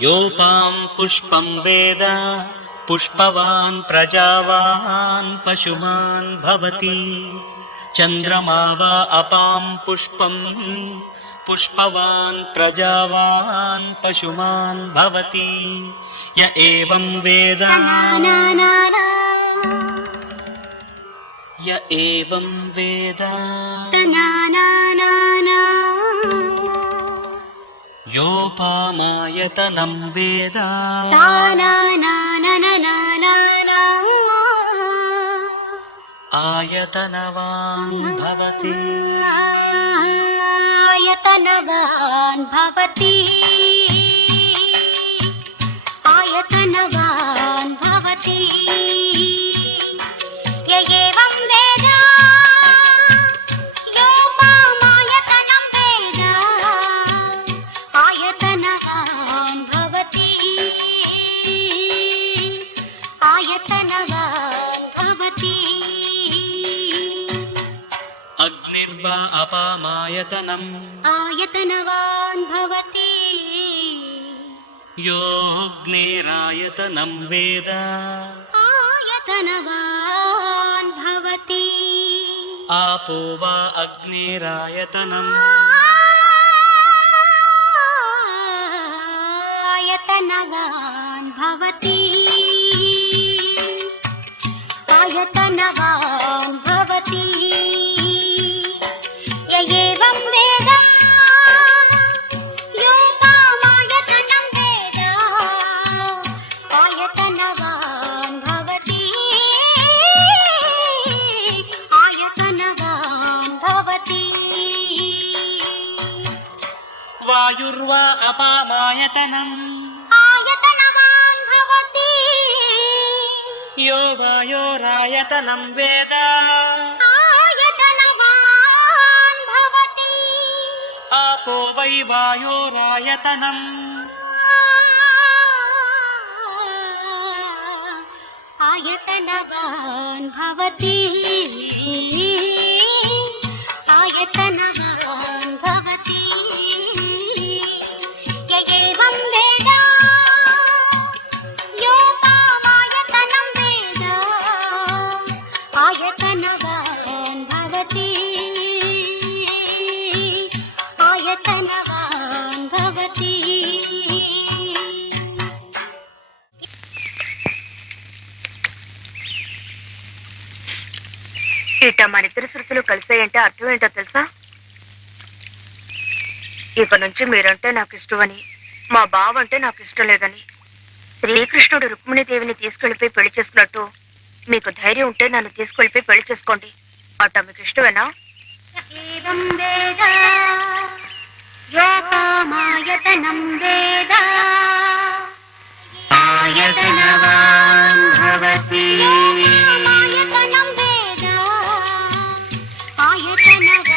योपां पुष्पं वेद पुष्पवान् प्रजावान् पशुमान् भवति चन्द्रमा वा अपां पुष्पं पुष्पवान् प्रजावान् पशुमान् भवति य एवं वेद य एवं वेद योपामायतनं वेद आयतनवान् भवति आयतनवान् भवति आयतनवान् भवति य एवं वेद योपामायतनं वेद आयतनवान् भवति आयतनवान् भवति अग्निर्वा अपामायतनम् आयतनवान् भवति योऽग्निरायतनं वेद आयतनवान् भवति आपो वा अग्निरायतनम् आयतनवान् भवति आयतनवान् भवति य एवं वेद योपामायतनं वेद आयतनवान् भवति आयतनवान् भवति वायुर्वा अपामायतनम् आयतनवान् भवति यो वायोरायतनं वेद आयतनवान् भवति आपो वै वायोरायतनम् आयतनवान् भवति आयतनवान् भवति य एवं वेद योपामायतनं वेद आयतनवान् भवति आयतनवान् भवति ఇట మన ఇద్దరు శృతులు కలిసాయంటే అర్థం ఏంటో తెలుసా? ఇక నుంచి మీరంటే నాకు ఇష్టమని, మా బావ అంటే నాకు ఇష్టం లేదని, శ్రీకృష్ణుడు రుక్మిణీదేవిని తీసుకెళ్లిపోయి పెళ్లి చేసుకున్నట్టు మీకు ధైర్యం ఉంటే నన్ను తీసుకెళ్లిపోయి పెళ్లి చేసుకోండి. అట్ట మీకు ఇష్టమేనా? ఏవం వేద యోపామాయతనం వేద आयतनवान् भवति आयतनं वेद आयतनवान्